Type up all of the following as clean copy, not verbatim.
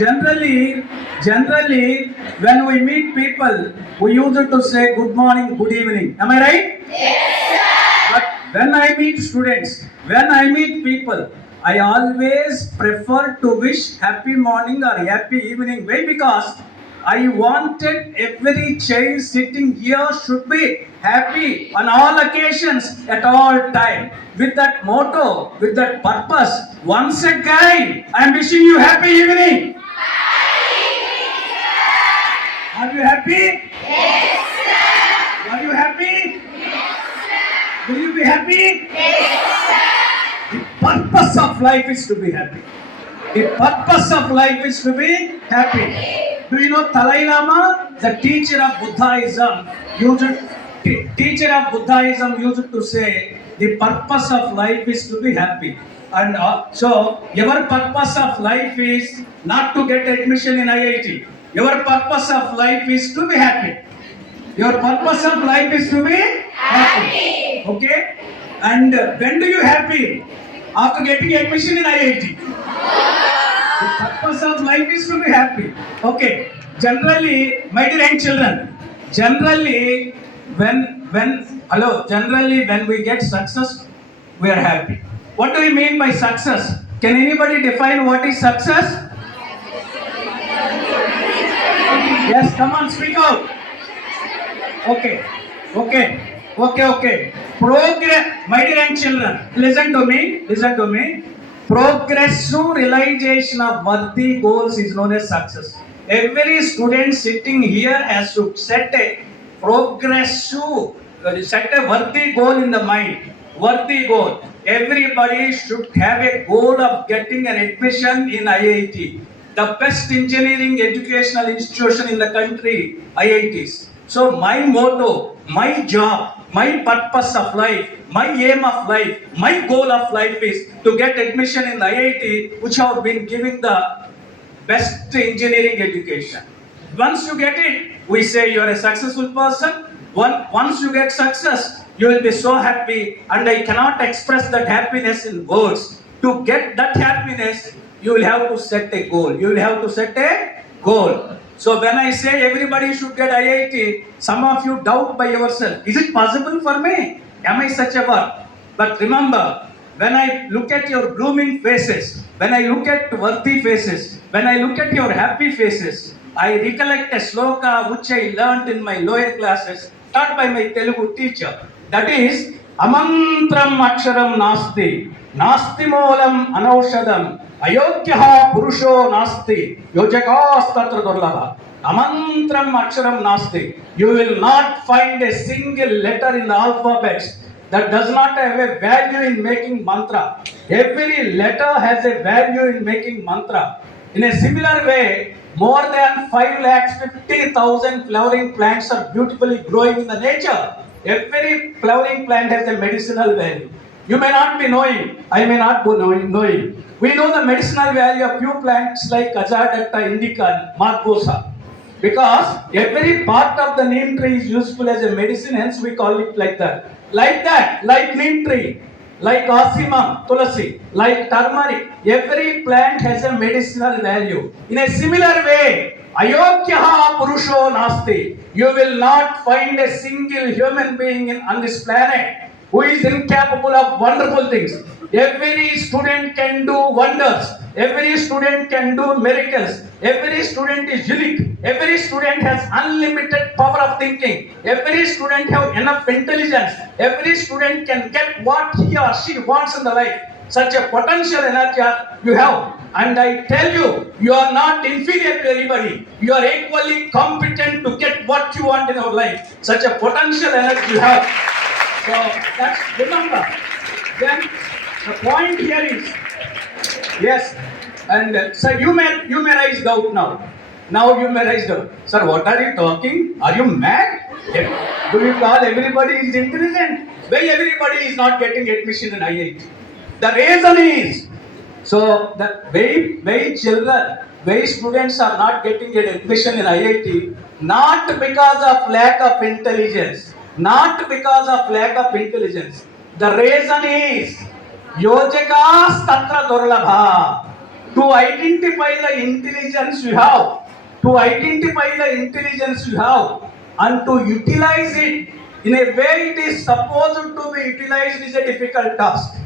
Generally, when we meet people, we use it to say good morning, good evening. Am I right? Yes. But when I meet students, when I meet people, I always prefer to wish happy morning or happy evening. Why? Because I wanted every child sitting here should be happy on all occasions at all time. With that motto, with that purpose, once again, I am wishing you happy evening. Are you happy? Yes, sir. Are you happy? Yes, sir. Will you be happy? Yes, sir. The purpose of life is to be happy. The purpose of life is to be happy. Do you know Dalai Lama, the teacher of Buddhism, used to say the purpose of life is to be happy. And so your purpose of life is not to get admission in IIT. Your purpose of life is to be happy. Your purpose of life is to be happy. Okay? And when do you happy? After getting admission in IIT. The purpose of life is to be happy. Okay. Generally, my dear children, generally when we get success, we are happy. What do you mean by success? Can anybody define what is success? Yes, come on, speak out. Okay. Progress, my dear children, listen to me. Progressive realization of worthy goals is known as success. Every student sitting here has to set a worthy goal in the mind. Worthy goal. Everybody should have a goal of getting an admission in IIT. The best engineering educational institution in the country, IITs. So my motto, my job, my purpose of life, my aim of life, my goal of life is to get admission in the IIT, which have been giving the best engineering education. Once you get it, we say you are a successful person. Once you get success, you will be so happy, and I cannot express that happiness in words. To get that happiness, you will have to set a goal. So when I say everybody should get IIT, some of you doubt by yourself. Is it possible for me? Am I such a one? But remember, when I look at your blooming faces, when I look at worthy faces, when I look at your happy faces, I recollect a sloka which I learnt in my lower classes, taught by my Telugu teacher. That is, Amantram Aksharam Nasti, Nasti Molam Anaushadam, Ayogyaha Purusho Nasti, Yojakas Tatra Durlabha. Amantram Aksharam Nasti. You will not find a single letter in the alphabet that does not have a value in making mantra. Every letter has a value in making mantra. In a similar way, more than 5,50,000 flowering plants are beautifully growing in the nature. Every flowering plant has a medicinal value. You may not be knowing, I may not be knowing. We know the medicinal value of few plants like Azadirachta indica and Margosa. Because every part of the neem tree is useful as a medicine, hence we call it like that. Like neem tree, like osimum, tulasi, like turmeric, every plant has a medicinal value. In a similar way, Ayogyaha Purusho Nasti. You will not find a single human being on this planet who is incapable of wonderful things. Every student can do wonders. Every student can do miracles. Every student is unique. Every student has unlimited power of thinking. Every student has enough intelligence. Every student can get what he or she wants in the life. Such a potential energy you have. And I tell you, you are not inferior to anybody. You are equally competent to get what you want in your life. Such a potential energy you have. So that's, remember. Then the point here is, yes, and so you may raise doubt now. Now you may raise doubt. Sir, what are you talking? Are you mad? Do you call everybody is intelligent? Why everybody is not getting admission in IIT? The reason is, so the way students are not getting an admission in IIT, not because of lack of intelligence. Not because of lack of intelligence. The reason is, Yojakas Tatra Durlabha. to identify the intelligence you have, to identify the intelligence you have, and to utilize it in a way it is supposed to be utilized is a difficult task.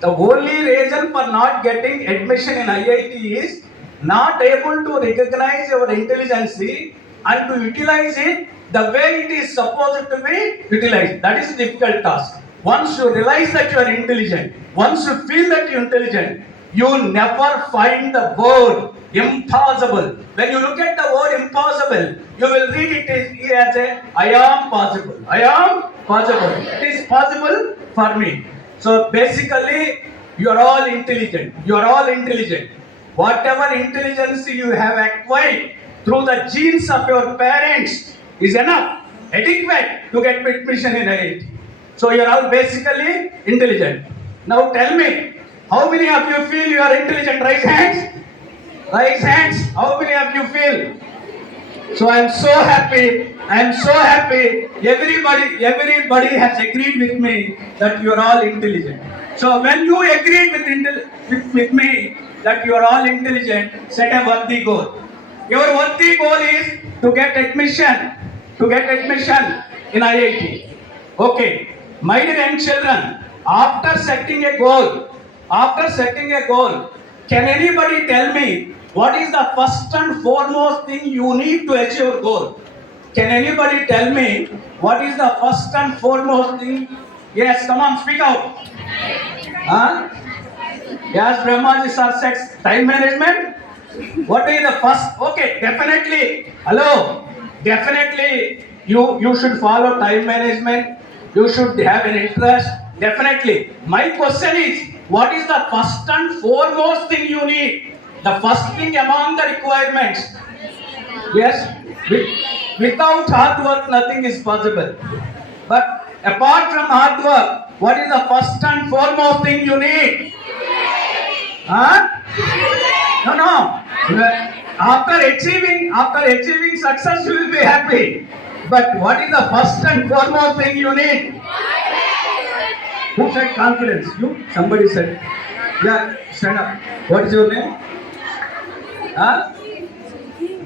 The only reason for not getting admission in IIT is not able to recognize your intelligence and to utilize it the way it is supposed to be utilized. That is a difficult task. Once you realize that you are intelligent, once you feel that you are intelligent, you never find the word impossible. When you look at the word impossible, you will read it as a I am possible. I am possible. It is possible for me. So basically, you are all intelligent. You are all intelligent. Whatever intelligence you have acquired through the genes of your parents is enough, adequate to get admission in IIT. So you are all basically intelligent. Now tell me, how many of you feel you are intelligent? Raise hands. Raise hands. How many of you feel? So I am so happy. I am so happy. Everybody has agreed with me that you are all intelligent. So when you agreed with me that you are all intelligent, set a worthy goal. Your worthy goal is to get admission in IIT. Okay, my dear young children, after setting a goal, can anybody tell me what is the first and foremost thing you need to achieve your goal? Can anybody tell me what is the first and foremost thing? Yes, come on, speak out. Huh? Yes, Brahmaji sir says time management. What is the first? Okay, definitely. Hello, definitely. You should follow time management. You should have an interest. Definitely. My question is, what is the first and foremost thing you need? The first thing among the requirements. Yes. Without hard work, nothing is possible. But apart from hard work, what is the first and foremost thing you need? Huh? No. After achieving success, you will be happy. But what is the first and foremost thing you need? Who said confidence? You? Somebody said. Yeah, stand up. What is your name? Huh?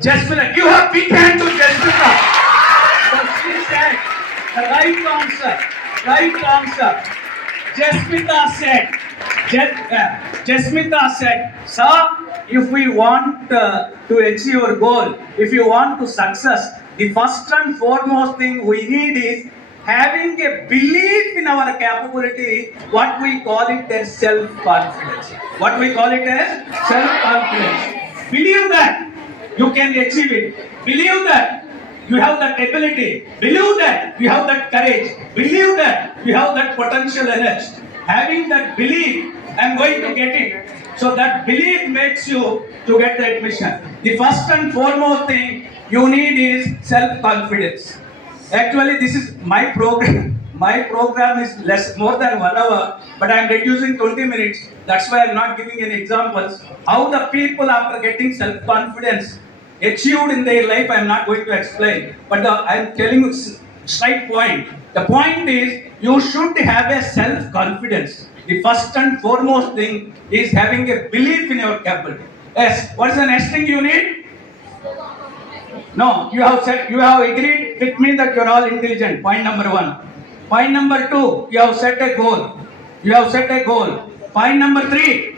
Jasmine. Give a big hand to Jasmine. So she said the right answer. Right answer. Jasmita said, sir, if we want to achieve our goal, if you want to success, the first and foremost thing we need is having a belief in our capability, what we call it as self-confidence. What we call it as self-confidence. Believe that you can achieve it. Believe that you have that ability. Believe that you have that courage. Believe that you have that potential energy. Having that belief, I am going to get it. So that belief makes you to get the admission. The first and foremost thing you need is self-confidence. Actually, this is my program. My program is more than 1 hour, but I am reducing 20 minutes. That's why I am not giving any examples. How the people after getting self-confidence achieved in their life, I am not going to explain. But I am telling you straight point. The point is, you should have a self-confidence. The first and foremost thing is having a belief in your capability. Yes. What is the next thing you need? No, you have agreed with me that you are all intelligent. Point number 1. Point number 2, you have set a goal. Point number 3.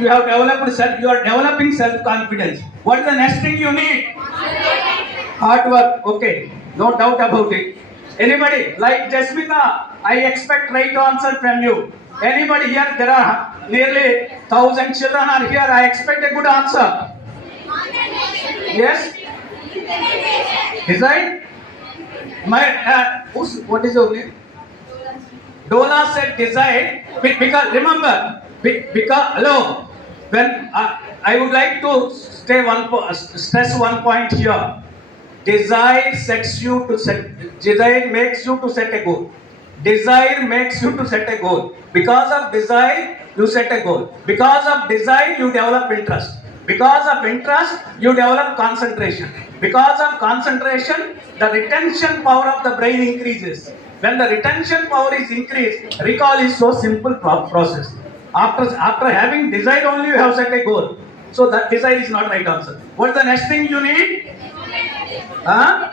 You are developing self-confidence. What is the next thing you need? Hard work. Okay, no doubt about it. Anybody like Jasmita? I expect right answer from you. Anybody here? There are nearly 1,000 children are here. I expect a good answer. Yes. Design. What is your name? Dola said design. Because remember. Because hello, when I would like to stress one point here. Desire makes you to set a goal. Desire makes you to set a goal. Because of desire, you set a goal. Because of desire, you develop interest. Because of interest, you develop concentration. Because of concentration, the retention power of the brain increases. When the retention power is increased, recall is so simple process. After having desire only, you have set a goal. So that desire is not right answer. What's the next thing you need? Huh?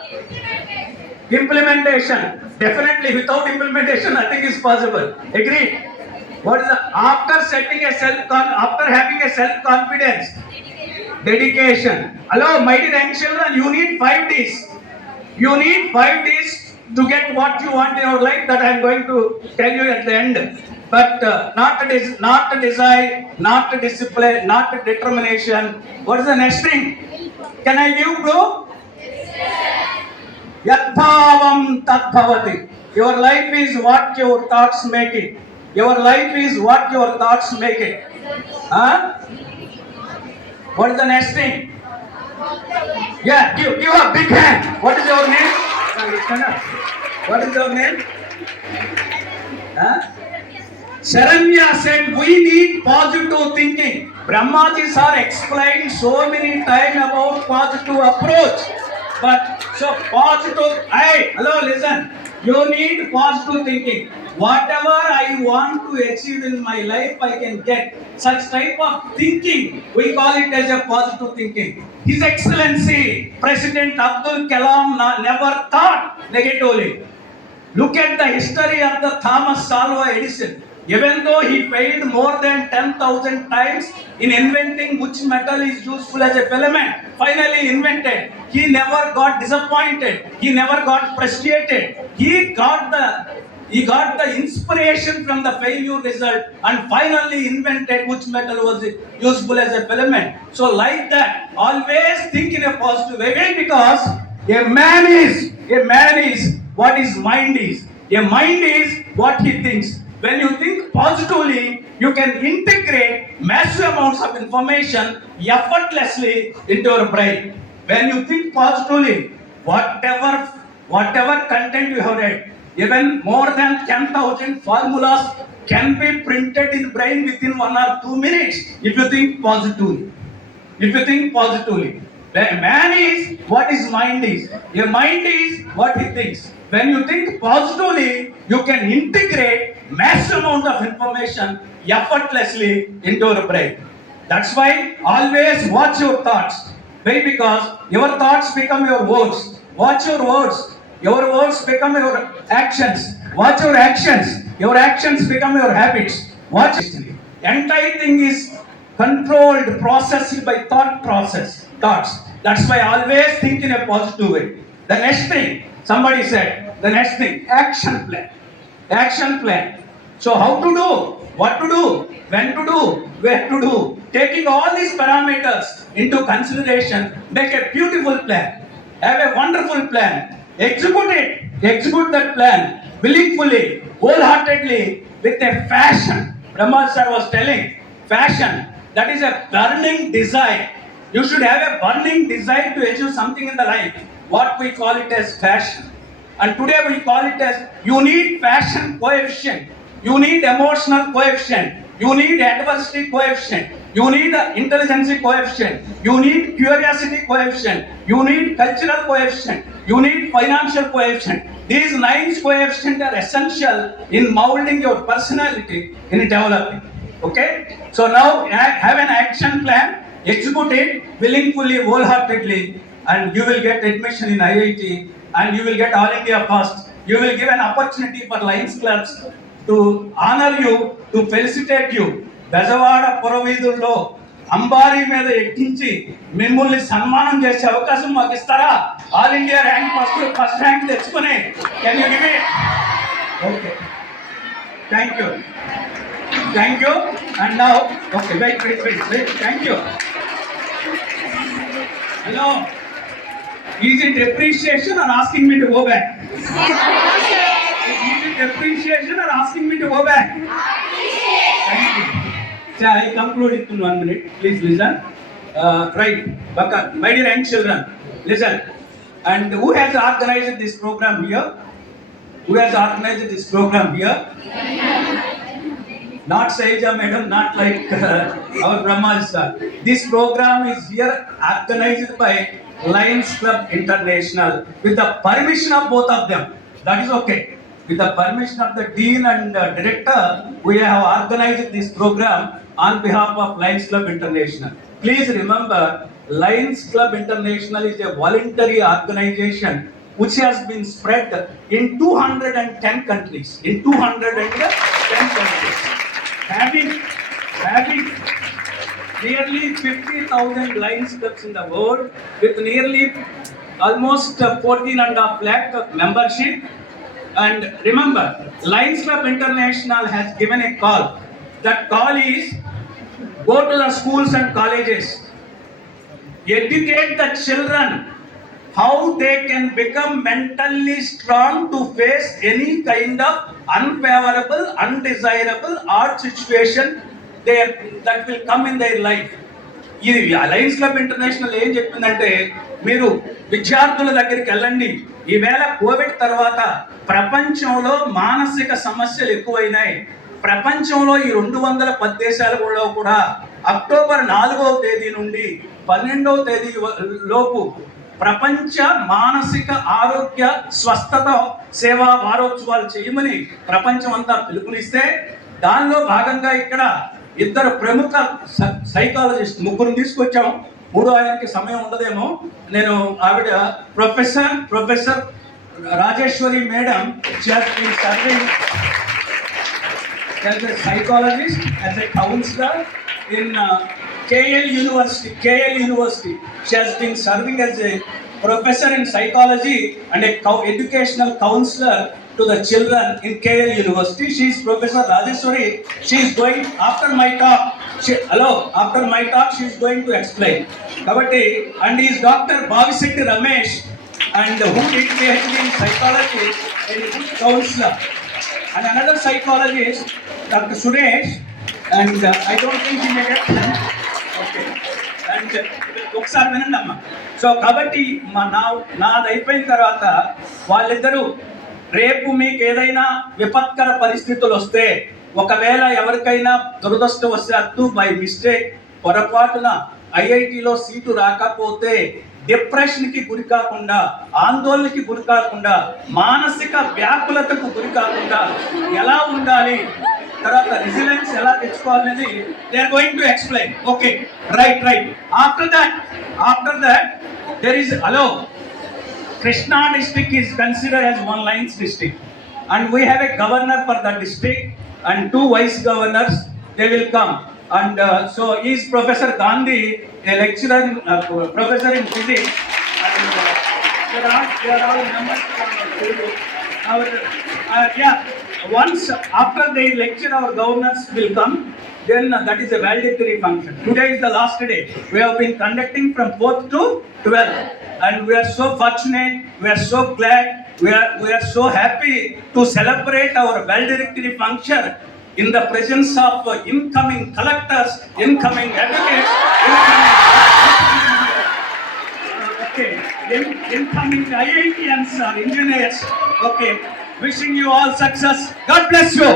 Implementation. Definitely, without implementation, nothing is possible. Agreed? What is the after having a self confidence, dedication. Hello, my dear young children, you need 5 Ds. You need 5 Ds to get what you want in your life. That I am going to tell you at the end. But not a desire, not a discipline, not a determination. What is the next thing? Can I give bro? Yatbhavam tatbhavati. Your life is what your thoughts make it. Your life is what your thoughts make it. Huh? What is the next thing? Yeah, give a big hand. What is your name? What is your name? Huh? Sharanya said we need positive thinking. Brahmaji sir explained so many times about positive approach. But so positive, hey, hello, listen. You need positive thinking. Whatever I want to achieve in my life, I can get. Such type of thinking, we call it as a positive thinking. His Excellency President Abdul Kalam never thought negatively. Look at the history of the Thomas Alva Edison. Even though he failed more than 10,000 times in inventing which metal is useful as a filament, finally invented. He never got disappointed. He never got frustrated. He got the inspiration from the failure result and finally invented which metal was useful as a filament. So like that, always think in a positive way because a man is what his mind is. A mind is what he thinks. When you think positively, you can integrate massive amounts of information effortlessly into your brain. When you think positively, whatever content you have read, even more than 10,000 formulas can be printed in brain within 1 or 2 minutes if you think positively. If you think positively. A man is what his mind is. A mind is what he thinks. When you think positively, you can integrate massive amount of information effortlessly into your brain. That's why always watch your thoughts. Why? Because your thoughts become your words. Watch your words. Your words become your actions. Watch your actions. Your actions become your habits. Watch it. Entire thing is controlled, processed by thoughts. That's why always think in a positive way. The next thing, somebody said, the next thing, action plan. Action plan. So how to do, what to do, when to do, where to do. Taking all these parameters into consideration, make a beautiful plan. Have a wonderful plan. Execute it. Execute that plan willingly, wholeheartedly, with a passion. Brahma sir was telling, passion. That is a burning desire. You should have a burning desire to achieve something in the life. What we call it as passion. And today we call it as you need passion coefficient. You need emotional coefficient. You need adversity coefficient. You need intelligence coefficient. You need curiosity coefficient. You need cultural coefficient. You need financial coefficient. These 9 coefficients are essential in molding your personality in developing. Okay? So now have an action plan, execute it willingly, wholeheartedly, and you will get admission in IIT and you will get All India first. You will give an opportunity for Lions clubs to honor you, to felicitate you. Bezawada పురవీధుల్లో అంబారీ మీద ఎక్కించి మిమ్మల్ని సన్మానం చేసే అవకాశం మాకు ఇస్తారా? All India rank first rank తెచ్చుకుని can you give it? Okay, thank you. Thank you. And now, okay, wait. Thank you. Hello. Is it appreciation or asking me to go back? Is it appreciation or asking me to go back? Thank you. So I conclude it in 1 minute. Please listen. Right. My dear young children, listen. And who has organized this program here? Who has organized this program here? Not Saija madam, not like our Brahma sir. This program is here organized by Lions Club International with the permission of both of them. That is okay. with the permission of the Dean and Director, we have organized this program on behalf of Lions Club International. Please remember, Lions Club International is a voluntary organization which has been spread in 210 countries. In 210 countries. Having nearly 50,000 Lions Clubs in the world with nearly almost 14.5 lakh of membership. And remember, Lions Club International has given a call. That call is go to the schools and colleges, educate the children how they can become mentally strong to face any kind of unfavorable, undesirable or situation that will come in their life. ఈ Lions club international ఏం చెప్పిందంటే, మీరు విద్యార్థుల దగ్గరికి వెళ్ళండి. ఈవేళ Covid తర్వాత ప్రపంచంలో మానసిక సమస్యలు ఎక్కువైనాయి. ప్రపంచంలో ఈ 210 దేశాలలో కూడా అక్టోబర్ 4వ తేదీ నుండి 12వ తేదీ లోపు ప్రపంచ మానసిక ఆరోగ్య స్వస్థత సేవా వారోత్సవాలు చేయమని ప్రపంచం అంతా పిలుపునిస్తే, దానిలో భాగంగా ఇక్కడ ఇద్దరు ప్రముఖ సైకాలజిస్ట్ ముగ్గురు తీసుకొచ్చాం. మూడో ఆయనకి సమయం ఉండదేమో. నేను ఆవిడ professor Rajeshwari madam, serving as a psychologist, as a counselor in KL University. She has been serving as a professor in psychology and a educational counselor to the children in KL University. She is Professor Rajeshwari. She is going, after my talk, she is going to explain. Kabatti, and he is Dr. Bhavisetti Ramesh, and who did PhD in psychology and a good counselor. And another psychologist, Dr. Suresh, and I don't think he may get okay. And ఒకసారి వినండి అమ్మా. So కాబట్టి నాది అయిపోయిన తర్వాత వాళ్ళిద్దరూ, రేపు మీకు ఏదైనా విపత్కర పరిస్థితులు వస్తే, ఒకవేళ ఎవరికైనా దురదృష్టవశాత్తు బై మిస్టేక్ పొరపాటున ఐఐటిలో సీటు రాకపోతే డిప్రెషన్కి గురి కాకుండా, ఆందోళనకి గురి కాకుండా, మానసిక వ్యాకులతకు గురి కాకుండా ఎలా ఉండాలి, తర్వాత రెసిలెన్స్ ఎలా తెచ్చుకోవాలనేది they are going to explain. Okay, right. After that there is Krishna district is considered as one Lions district, and we have a governor for that district and 2 vice governors. They will come, and so is Professor Gandhi, a lecturer, professor in physics, and they are all members once after they lecture, our governors will come. Then that is a valedictory function. Today is the last day. We have been conducting from 4th to 12th, and we are so fortunate, we are so glad, we are so happy to celebrate our valedictory function in the presence of incoming collectors, incoming advocates, incoming IITians or engineers. Okay, wishing you all success. God bless you.